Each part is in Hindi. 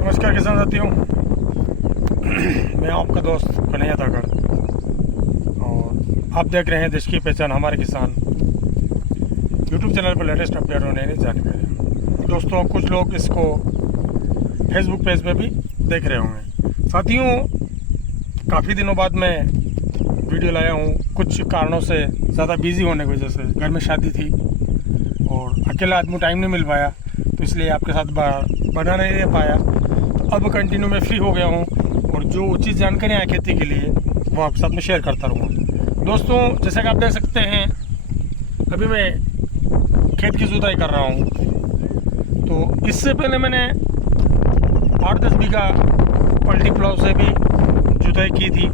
नमस्कार किसान साथियों, मैं आपका दोस्त कन्हैया धाकड़ और आप देख रहे हैं देश की पहचान हमारे किसान यूट्यूब चैनल पर लेटेस्ट अपडेट और नई जानकारी। दोस्तों, कुछ लोग इसको फेसबुक पेज पे भी देख रहे होंगे। साथियों, काफ़ी दिनों बाद मैं वीडियो लाया हूँ। कुछ कारणों से ज़्यादा बिजी होने की वजह से, घर में शादी थी और अकेला आदमी टाइम नहीं मिल पाया, तो इसलिए आपके साथ बना नहीं रह पाया। तो अब कंटिन्यू मैं फ्री हो गया हूँ और जो उचित जानकारियाँ हैं खेती के लिए वो आपके साथ में शेयर करता रहूँगा। दोस्तों, जैसा कि आप देख सकते हैं, अभी मैं खेत की जुताई कर रहा हूँ। तो इससे पहले मैंने 8-10 बीघा पल्टी प्लाव से भी जुताई की थी।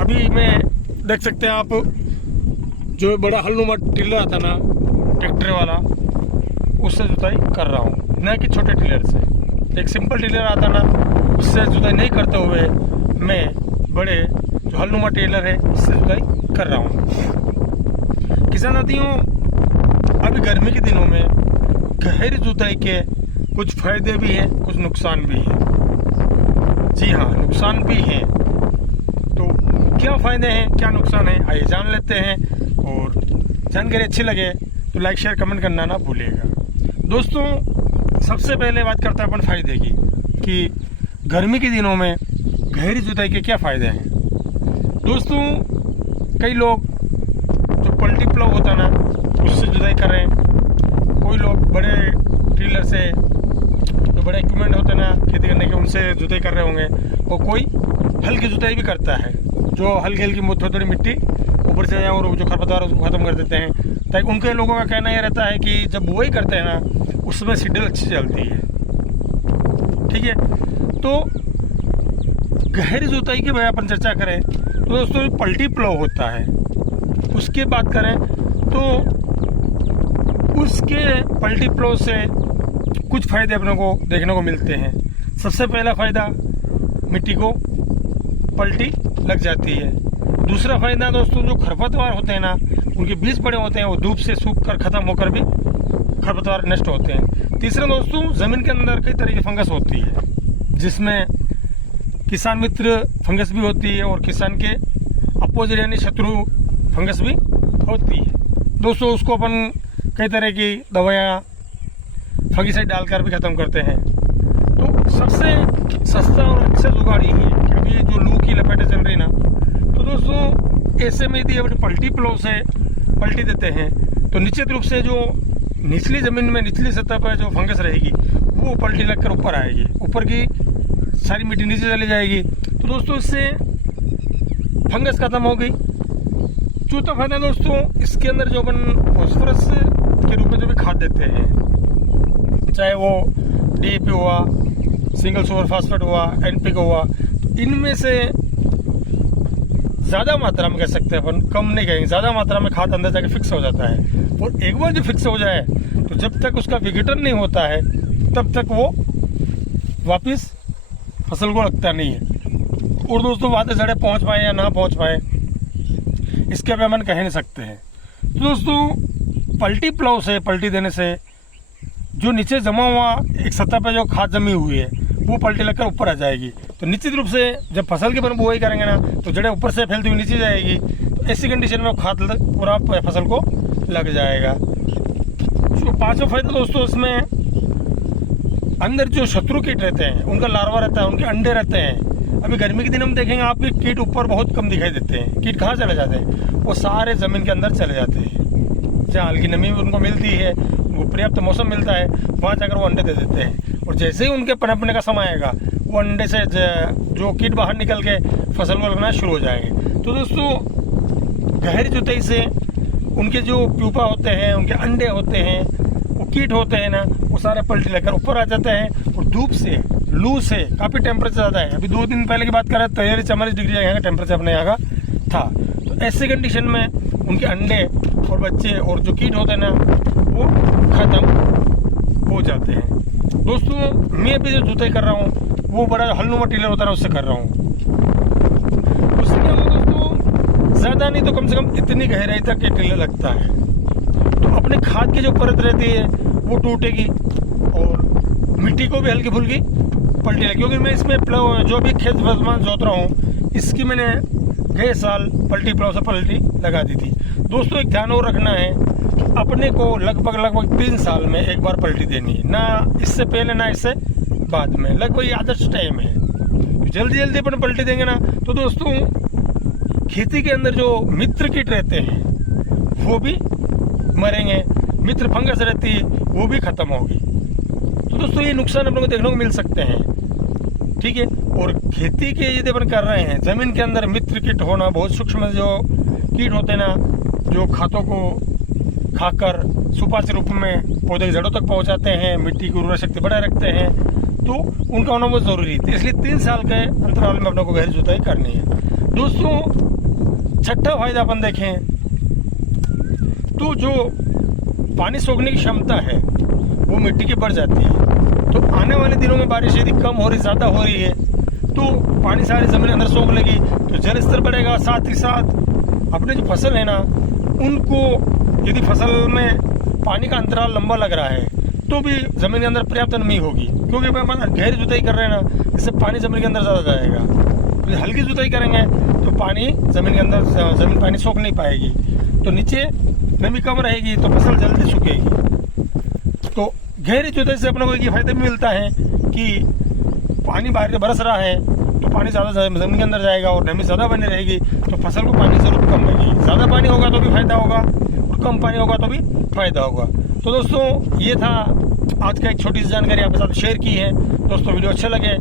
अभी मैं देख सकते हैं आप, जो बड़ा हल्लुमा टिल्लर आता ना ट्रैक्टर वाला, उससे जुताई कर रहा हूँ, न कि छोटे टिलर से। एक सिंपल टिलर आता ना, उससे जुताई नहीं करते हुए मैं बड़े जो हल्लुमा टिलर है उससे जुताई कर रहा हूँ। किसान साथियों, अभी गर्मी के दिनों में गहरी जुताई के कुछ फायदे भी हैं, कुछ नुकसान भी हैं। जी हाँ, नुकसान भी हैं। तो क्या फायदे हैं, क्या नुकसान है, आइए जान लेते हैं। और जानकारी अच्छी लगे तो लाइक शेयर कमेंट करना ना भूलिएगा। दोस्तों, सबसे पहले बात करते हैं अपन फायदे की, कि गर्मी के दिनों में गहरी जुताई के क्या फ़ायदे हैं। दोस्तों, कई लोग जो पल्टी प्लाव होता है ना, उससे जुताई कर रहे हैं। कोई लोग बड़े टिलर से, जो बड़े इक्विपमेंट होते हैं ना खेती करने के, उनसे जुताई कर रहे होंगे। और कोई हल्की जुताई भी करता है, जो हल्की हल्की थोड़ी मिट्टी ऊपर से और जो खरपतवार उसको ख़त्म कर देते हैं। ताकि उनके लोगों का कहना ये रहता है कि जब बुआई करते हैं ना, उसमें सीडल अच्छी चलती है। ठीक है, तो गहरी जुताई की वजह अपन चर्चा करें तो दोस्तों, पल्टी प्लाव होता है, उसके बात करें तो उसके पल्टी प्लाव से कुछ फ़ायदे अपने को देखने को मिलते हैं। सबसे पहला फ़ायदा, मिट्टी को पल्टी लग जाती है। दूसरा फ़ायदा दोस्तों, जो खरपतवार होते हैं ना, उनके बीज बड़े होते हैं, वो धूप से सूख कर ख़त्म होकर भी खरपतवार नष्ट होते हैं। तीसरा दोस्तों, ज़मीन के अंदर कई तरह की फंगस होती है, जिसमें किसान मित्र फंगस भी होती है और किसान के अपोजिट यानी शत्रु फंगस भी होती है। दोस्तों, उसको अपन कई तरह की दवाइयाँ फंगिसाइड डालकर भी ख़त्म करते हैं। तो सबसे सस्ता और अच्छा जुगाड़ यही है कि अभी जो लू की लपेटें चल रही ना, तो दोस्तों ऐसे में यदि अपनी पल्टी प्लाव से पल्टी देते हैं तो निश्चित रूप से जो निचली ज़मीन में निचली सतह पर जो फंगस रहेगी वो पल्टी लगकर ऊपर आएगी, ऊपर की सारी मिट्टी नीचे चली जाएगी। तो दोस्तों, इससे फंगस खत्म हो गई। चौथा फायदा दोस्तों, इसके अंदर जो अपन फॉस्फोरस के रूप में जो भी खाद देते हैं, चाहे वो DAP हुआ, सिंगल सुपर फास्फेट हुआ, NPK हुआ, तो इनमें से ज़्यादा मात्रा में कह सकते हैं अपन, कम नहीं कहेंगे, ज़्यादा मात्रा में खाद अंदर जाके फिक्स हो जाता है। और एक बार जो फिक्स हो जाए तो जब तक उसका विघटन नहीं होता है तब तक वो वापस फसल को लगता नहीं है। और दोस्तों, वादे जड़े पहुंच पाए या ना पहुंच पाए, इसके अभी अपन कह नहीं सकते हैं। तो दोस्तों, पल्टी प्लाव से पल्टी देने से जो नीचे जमा हुआ एक सतह पर जो खाद जमी हुई है वो पल्टी लगकर ऊपर आ जाएगी। तो निश्चित रूप से जब फसल की अपन बुआई करेंगे ना, तो जड़ें ऊपर से फैलती हुई नीचे जाएगी। तो ऐसी कंडीशन में खाद पूरा फसल को लग जाएगा। जो पांचवा फायदा दोस्तों, इसमें अंदर जो शत्रु कीट रहते हैं उनका लार्वा रहता है, उनके अंडे रहते हैं। अभी गर्मी के दिन हम देखेंगे आपके कीट ऊपर बहुत कम दिखाई देते हैं। कीट कहाँ चले जाते हैं? वो सारे ज़मीन के अंदर चले जाते हैं, जहाँ हल्की नमी उनको मिलती है, उनको पर्याप्त मौसम मिलता है, वहाँ जाकर वो अंडे दे देते हैं। और जैसे ही उनके पनपने का समय आएगा, वो अंडे से जो कीट बाहर निकल के फसल को लगना शुरू हो जाएंगे। तो दोस्तों, गहरी जुताई से उनके जो प्यूपा होते हैं, उनके अंडे होते हैं, वो कीट होते हैं ना, वो सारे पलटी लेकर ऊपर आ जाते हैं। और धूप से, लू से काफ़ी टेम्परेचर ज़्यादा है। अभी 2 दिन पहले की बात करें तो 43-44 डिग्री यहाँ का टेम्परेचर अपने यहाँ का था। तो ऐसे कंडीशन में उनके अंडे और बच्चे और जो कीट होते हैं ना, वो ख़त्म हो जाते हैं। दोस्तों, मैं अभी जो जुताई कर रहा हूँ वो बड़ा हल्लुमा टिलर होता है ना, उससे कर रहा हूँ। उससे क्या होगा दोस्तों, ज़्यादा नहीं तो कम से कम इतनी गहराई तक ये टिलर लगता है। तो अपने खाद की जो परत रहती है वो टूटेगी और मिट्टी को भी हल्की फुल्की पलटी लगी, क्योंकि मैं इसमें प्लव जो भी खेत वर्तमान जोत रहा हूँ इसकी मैंने गए साल पलटी प्लव से पलटी लगा दी थी। दोस्तों एक ध्यान और रखना है कि अपने को लगभग 3 साल में एक बार पलटी देनी है, ना इससे पहले ना इससे बाद में, लगभग आदर्श टाइम है। जल्दी जल्दी अपन पलटी देंगे ना तो दोस्तों खेती के अंदर जो मित्र कीट रहते हैं वो भी मरेंगे, मित्र फंगस रहती है वो भी खत्म होगी। तो दोस्तों ये नुकसान अपन को देखने को मिल सकते हैं, ठीक है। और खेती के यदि अपन कर रहे हैं, जमीन के अंदर मित्र कीट होना, बहुत सूक्ष्म जो कीट होते हैं ना, जो खातों को खाकर सुपाच्य रूप में पौधे की जड़ों तक पहुंचाते हैं, मिट्टी की उर्वरा शक्ति बढ़ाए रखते हैं, तो उनका होना बहुत ज़रूरी है। इसलिए 3 साल के अंतराल में अपने को गहरी जुताई करनी है। दोस्तों छठा फायदा अपन देखें तो जो पानी सोखने की क्षमता है वो मिट्टी की बढ़ जाती है। तो आने वाले दिनों में बारिश यदि कम हो रही, ज़्यादा हो रही है, तो पानी सारी ज़मीन अंदर सोख लेगी, तो जल स्तर बढ़ेगा। साथ ही साथ अपने जो फसल है ना, उनको यदि फसल में पानी का अंतराल लंबा लग रहा है तो भी ज़मीन के अंदर पर्याप्त नमी होगी, क्योंकि अपन गहरी जुताई कर रहे हैं ना, इससे पानी ज़मीन के अंदर ज़्यादा जाएगा। तो हल्की जुताई करेंगे तो पानी ज़मीन के अंदर, ज़मीन पानी सोख नहीं पाएगी, तो नीचे नमी कम रहेगी, तो फसल जल्दी सूखेगी। तो गहरी जुताई से अपने को ये फायदा भी मिलता है कि पानी बाहर से बरस रहा है तो पानी ज़्यादा ज़मीन के अंदर जाएगा और नमी ज़्यादा बनी रहेगी, तो फसल को पानी जरूर कम लगेगी। ज़्यादा पानी होगा तो भी फायदा होगा और कम पानी होगा तो भी फायदा होगा। तो दोस्तों ये था आज का एक छोटी सी जानकारी आपके साथ शेयर की है। दोस्तों वीडियो अच्छा लगे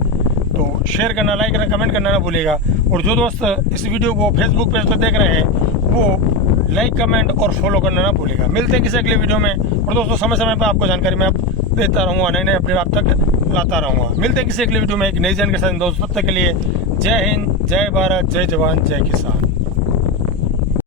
तो शेयर करना, लाइक करना, कमेंट करना ना भूलिएगा। और जो दोस्त इस वीडियो को फेसबुक पेज पर देख रहे हैं वो लाइक, कमेंट और फॉलो करना ना भूलिएगा। मिलते हैं किसी अगले वीडियो में। और दोस्तों समय समय पर आपको जानकारी मैं देता रहूँगा, नए नए अपडेट आप तक लाता रहूँगा। मिलते हैं किसी अगले वीडियो में एक नई जानकारी के साथ। दोस्तों तब तक के लिए जय हिंद, जय भारत, जय जवान, जय किसान।